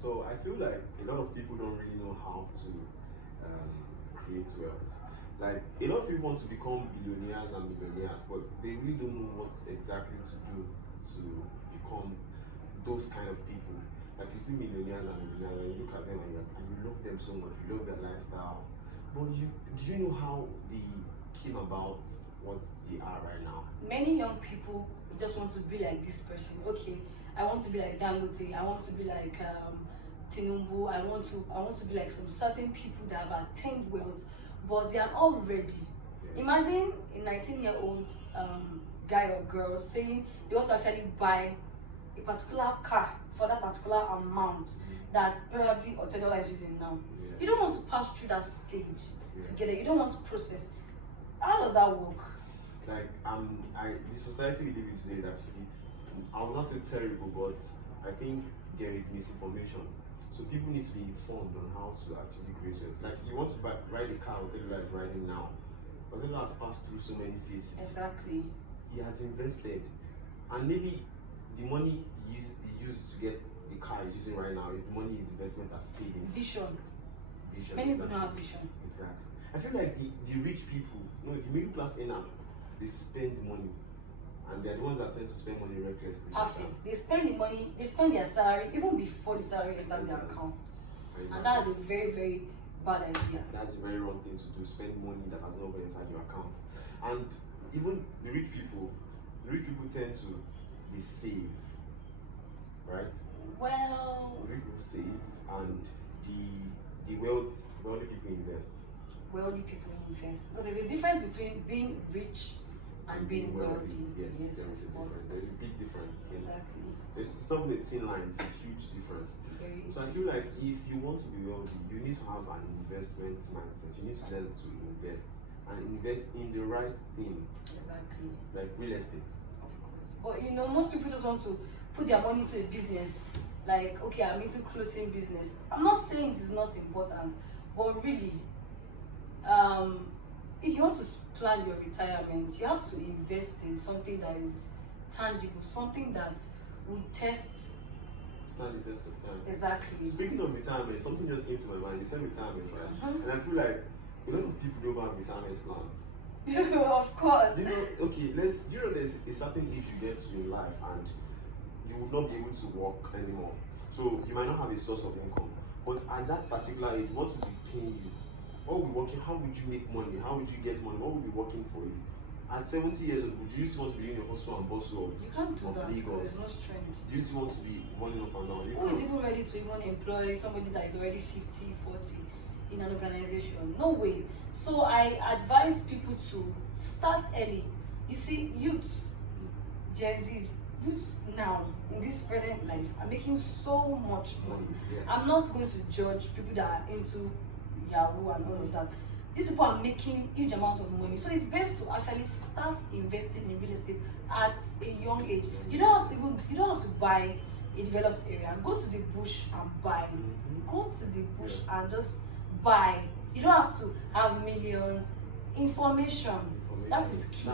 So I feel like a lot of people don't really know how to create wealth. Like a lot of people want to become billionaires and millionaires, but they really don't know what exactly to do to become those kind of people. Like you see millionaires and millionaires, and you look at them and you love them so much, you love their lifestyle. But do you know how they came about what they are right now? Many young people just want to be like this person. Okay, I want to be like Dangote. I want to be like Tinubu. I want to be like some certain people that have attained wealth, but they are not ready. Yeah. Imagine a 19-year-old guy or girl saying they want to actually buy a particular car for that particular amount that probably Otedola is using now. Yeah. You don't want to pass through that stage Yeah. together. You don't want to process. How does that work? Like the society we live in today is actually, I will not say terrible, but I think there is misinformation. So people need to be informed on how to actually create wealth. Like you want to ride a car, Otedola is riding now. Otedola has passed through so many phases. Exactly. He has invested, and maybe the money he used to get the car he's using right now is the money his investment has paid him. Vision. Vision. Many people Exactly. don't have vision. Exactly. I feel like the rich people, no, the middle class earners, they spend money, and they're the ones that tend to spend money recklessly. Perfect. They spend the money, they spend their salary even before the salary enters their account. And that is a very, very bad idea. That's a very wrong thing to do. Spend money that has not been inside your account. And even the rich people tend to they save, right? Well, The rich people save, and the wealthy people invest. wealthy people invest. Because there's a difference between being rich and being wealthy. Yes, there is a of difference. course. There's a big difference. Yes. Exactly. There's something a thin line. It's a huge difference. Very So I feel like if you want to be wealthy, you need to have an investment mindset. You need to learn to invest and invest in the right thing, exactly. like real estate. Of course. But you know, most people just want to put their money into a business. Like, okay, I'm into clothing business. I'm not saying it is not important, but really, if you want to plan your retirement, you have to invest in something that is tangible, something that will test. Stand the test of time. Exactly. Speaking of retirement, something just came to my mind. You said retirement, right? Mhm. And I feel like a lot of people don't have retirement plans. Of course. You know, okay, there's a certain age you get to in life and you will not be able to work anymore. So you might not have a source of income. But at that particular age, what will be paying you? What will be working? How would you make money? How would you get money? What will be working for you? At 70 years old, would you still want to be doing the hustle and bustle You can't do of that because Lagos? there's no strength. Do you still want to be running up and down? You Who is can't. even ready to even employ somebody that is already 50, 40 in an organization? No way. So I advise people to start early. You see, youth, Gen Zs, youth now in this present life are making so much money. Yeah. I'm not going to judge people that are into Yahoo and all of that. These people are making huge amounts of money, so it's best to actually start investing in real estate at a young age. You don't have to buy a developed area. Go to the bush and buy. Go to the bush and just buy. You don't have to have millions. Information. That is key.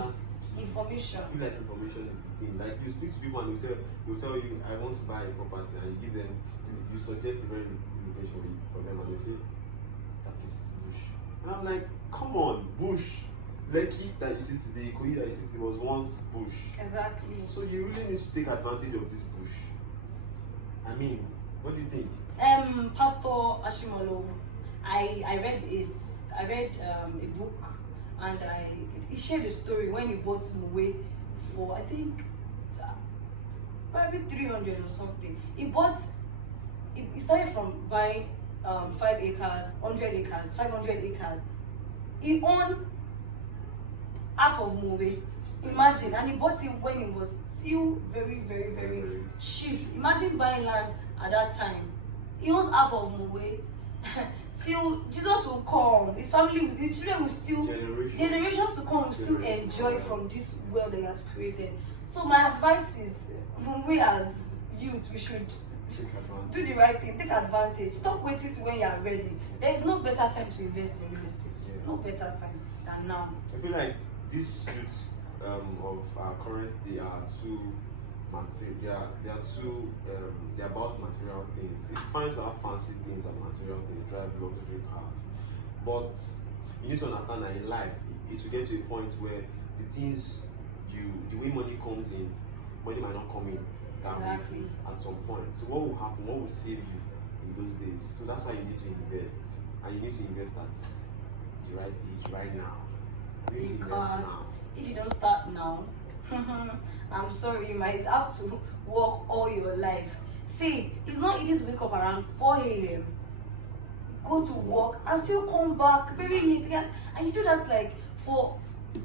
Information. I feel like information is the thing. Like you speak to people and they'll tell you, I want to buy a property, and you give them, you suggest a very good location for them, and they say, that place is bush. And I'm like, come on, bush. Lekki that you see today, Ikoyi that you see today was once bush. Exactly. So you really need to take advantage of this bush. I mean, what do you think? Pastor Ashimolo, I read a book, and he shared a story when he bought Mowe for, I think, probably 300 or something. He started from buying 5 acres, 100 acres, 500 acres. He owned half of Mowe. Imagine, and he bought it when it was still very, very, very cheap. Imagine buying land at that time. He owns half of Mowe. Till Jesus will come, his family, his children will still, generations to come will still enjoy from this world that he has created. So my advice is, we as youth, we should do the right thing, take advantage. Stop waiting till when you are ready. There is no better time to invest in real estate. No better time than now. I feel like these youths of our current day are too they are two they're about material things. It's fine to have fancy things and material things, drive luxury cars, but you need to understand that in life it will get to a point where the things the way money comes in, money might not come in that Exactly. way at some point. So what will happen? What will save you in those days? So that's why you need to invest, and you need to invest at the right age, right now. You need to invest Because now. if you don't start now, I'm sorry, you might have to work all your life. See, it's not easy to wake up around 4 a.m., go to work, and still come back very late. And you do that like for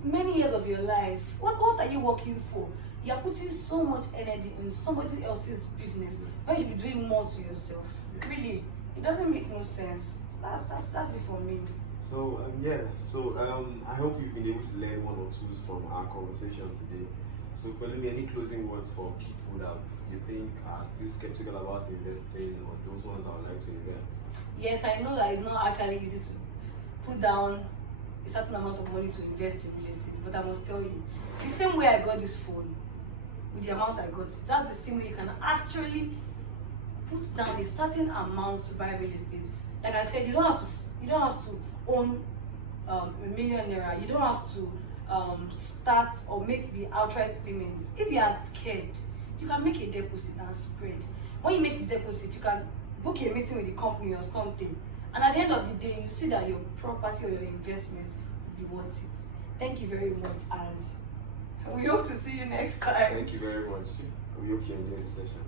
many years of your life. What are you working for? You're putting so much energy in somebody else's business when you should be doing more to yourself. Really, it doesn't make no sense. That's it for me. So I hope you've been able to learn one or two from our conversation today. So Pelumi, any closing words for people that you think are still skeptical about investing, or those ones that would like to invest? Yes, I know that it's not actually easy to put down a certain amount of money to invest in real estate, but I must tell you, the same way I got this phone, with the amount I got, that's the same way you can actually put down a certain amount to buy real estate. Like I said, you don't have to own $1 million naira. You don't have to start or make the outright payments. If you are scared, you can make a deposit and spread. When you make the deposit, you can book a meeting with the company or something, and at the end of the day, you see that your property or your investment will be worth it. Thank you very much, and we hope to see you next time. Thank you very much. We hope you enjoyed the session.